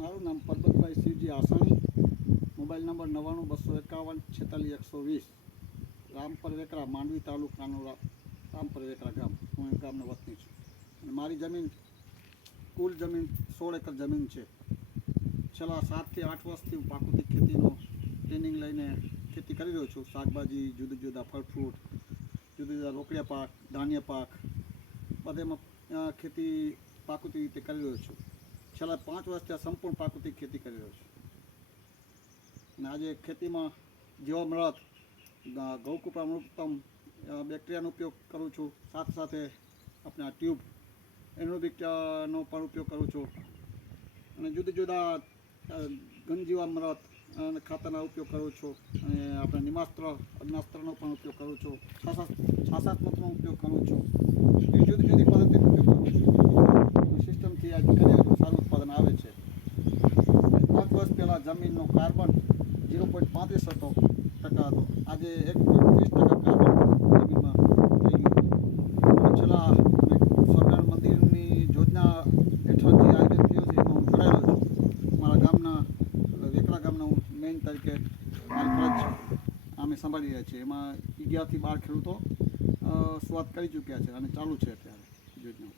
મારું નામ Parbatbhai Shivji Asani, mobile number નવ્વાણું, બસો એકાવન, છેતાલીસ, એકસો વીસ રામપર વેકરા માંડવી તાલુકાનું રામપર વેકરા ગામ. હું એ ગામનો વતની છું. અને મારી જમીન, કુલ જમીન સોળ એકર જમીન છે. છેલ્લા સાતથી આઠ વર્ષથી હું પ્રાકૃતિક ખેતીનો ટ્રેનિંગ લઈને ખેતી કરી રહ્યો છું. શાકભાજી, જુદા જુદા ફળ ફ્રૂટ, જુદા જુદા રોકડિયા પાક, ધાન્ય પાક, બધેમાં ખેતી પ્રાકૃતિક રીતે કરી રહ્યો છું. છેલ્લા પાંચ વર્ષથી આ સંપૂર્ણ પ્રાકૃતિક ખેતી કરી રહ્યો છું અને આજે ખેતીમાં જીવામૃત ગ- ગૌકૃપા અમૃતમ બેક્ટેરિયાનો ઉપયોગ કરું છું સાથે સાથે આપણે આ ટ્યુબ એનો બી અ, નો પણ ઉપયોગ કરું છું અને જુદા જુદા અ, ઘનજીવામૃત અને ખાતરના ઉપયોગ કરું છું અને આપણે નિમાસ્ત્ર અગ્નાસ્ત્રનો પણ ઉપયોગ કરું છું છાસા છાસાત્મકનો ઉપયોગ કરું છું જુદી જુદી પદ્ધતિનો ઉપયોગ કરું છું એ સિસ્ટમથી આજે કરીએ તો સારું ઉત્પાદન આવે છે પાંચ વર્ષ પહેલાં જમીનનો કાર્બન ઝીરો પોઈન્ટ પાંત્રીસ હતો, ટકા હતો. આજે એક ત્રીસ ટકા કાર્બન થઈ ગયું છેલ્લા સ્વામિનારાયણ મંદિરની યોજના હેઠળ જે આયોજન થયું છે, એમાં હું જોડાયેલો છું. મારા ગામના વેકરા ગામના હું મેઇન તરીકે મારી ફરજ અમે સંભાળી રહ્યા છીએ. એમાં અગિયારથી બાર ખેડૂતો સ્વાદ કરી ચૂક્યા છે અને ચાલુ છે અત્યારે યોજના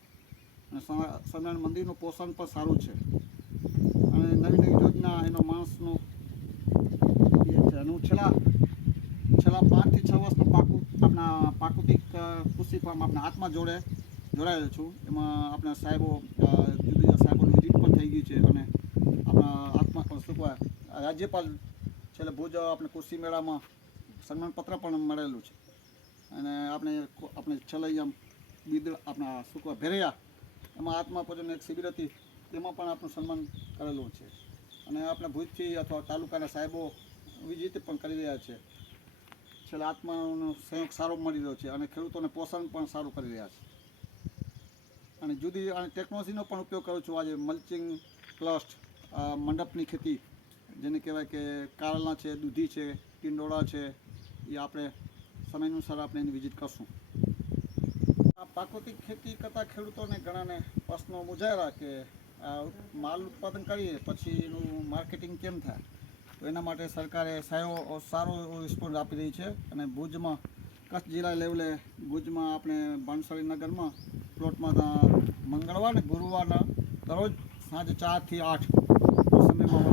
અને સ્વા- સ્વામિનારાયણ મંદિરનું પોષણ પણ સારું છે. અને નવી નવી યોજના એનો માણસનો એ છે અને હું છેલ્લા છેલ્લા પાંચથી છ વર્ષનો પાકુ આપણા પ્રાકૃતિક અ, કૃષિ ફાર્મ આપણા હાથમાં જોડે જોડાયેલો છું. એમાં આપણા સાહેબો જુદા જુદા સાહેબોની વિઝિટ પણ થઈ ગઈ છે અને આપણા પણ શું રાજ્યપાલ છેલ્લે ભુજ આપણે કૃષિ મેળામાં સન્માનપત્ર પણ મળેલું છે. અને આપણે આપણે છેલ્લે આમ બીદ આપણા સુખવા ભેરૈયા, એમાં આત્મા પૂજન એક શિબિર હતી, તેમાં પણ આપણું સન્માન કરેલું છે. અને આપણે ભુજથી અથવા તાલુકાના સાહેબો વિઝિટ પણ કરી રહ્યા છે. છેલ્લે આત્માનો સહયોગ સારો મળી રહ્યો છે અને ખેડૂતોને પોષણ પણ સારું કરી રહ્યા છે. અને જુદી અને ટેકનોલોજીનો પણ ઉપયોગ કરું છું. આજે મલ્ચિંગ ક્લસ્ટ મંડપની ખેતી, જેને કહેવાય કે કારલા છે, દૂધી છે, ટિંડોળા છે, એ આપણે સમય અનુસાર આપણે એની વિઝિટ કરશું. આ પ્રાકૃતિક ખેતી કરતા ખેડૂતોને ઘણાને પ્રશ્નો મૂંઝાયેલા કે માલ ઉત્પાદન કરીએ, પછી એનું માર્કેટિંગ કેમ થાય? તો એના માટે સરકારે સારો સારો રિસ્પોન્સ આપી રહી છે અને ભુજમાં કચ્છ જિલ્લા લેવલે ભુજમાં આપણે બાણસારી નગરમાં પ્લોટમાં મંગળવાર ને ગુરુવારના દરરોજ સાંજે ચારથી આઠ સમયમાં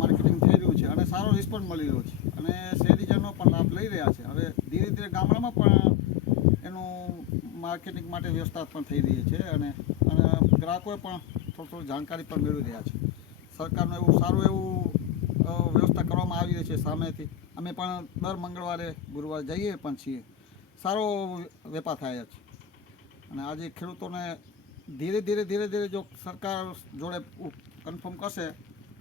માર્કેટિંગ થઈ રહ્યું છે અને સારો રિસ્પોન્સ મળી રહ્યો છે. અને શહેરીજનો પણ લાભ લઈ રહ્યા છે. હવે ધીરે ધીરે ગામડામાં પણ એનું માર્કેટિંગ માટે વ્યવસ્થા પણ થઈ રહી છે અને અને ગ્રાહકોએ પણ થોડી થોડી જાણકારી પણ મેળવી રહ્યા છે. સરકારનું એવું સારું એવું વ્યવસ્થા કરવામાં આવી રહી છે સામેથી. અમે પણ દર મંગળવારે, ગુરુવારે જઈએ પણ છીએ. સારો વેપાર થાય છે. અને આજે ખેડૂતોને ધીરે ધીરે ધીરે ધીરે જો સરકાર જોડે કન્ફર્મ કરશે,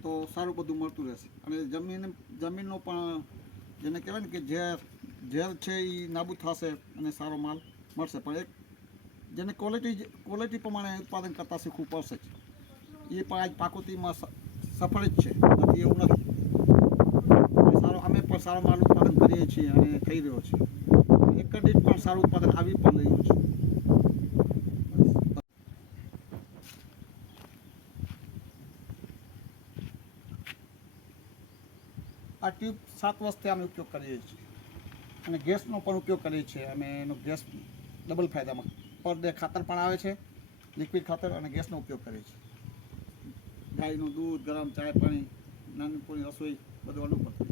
તો સારું બધું મળતું રહેશે. અને જમીન, જમીનનો પણ જેને કહેવાય ને કે ઝેર ઝેર છે એ નાબૂદ થશે અને સારો માલ મળશે. પણ એક જેને ક્વોલિટી ક્વોલિટી પ્રમાણે ઉત્પાદન કરતાં શીખવું પડશે જ. એ પણ આજ પ્રાકૃતિમાં સ- સફળ જ છે. નથી, એવું નથી. સારો, અમે પણ સારો માલ ઉત્પાદન કરીએ છીએ અને થઈ રહ્યો છે એક દીઠ પણ સારું ઉત્પાદન આવી પણ રહ્યું છે. આ ટ્યુબ સાત વર્ષથી અમે ઉપયોગ કરીએ છીએ. અને ગેસનો પણ ઉપયોગ કરીએ છીએ. અમે એનો ગેસ ડબલ ફાયદામાં. પર ડે ખાતર પણ આવે છે, લિક્વિડ ખાતર અને ગેસનો ઉપયોગ કરીએ છીએ. ગાયનું દૂધ ગરમ ચાય પાણી નાની પૂરી રસોઈ બધું અનુકૂળ.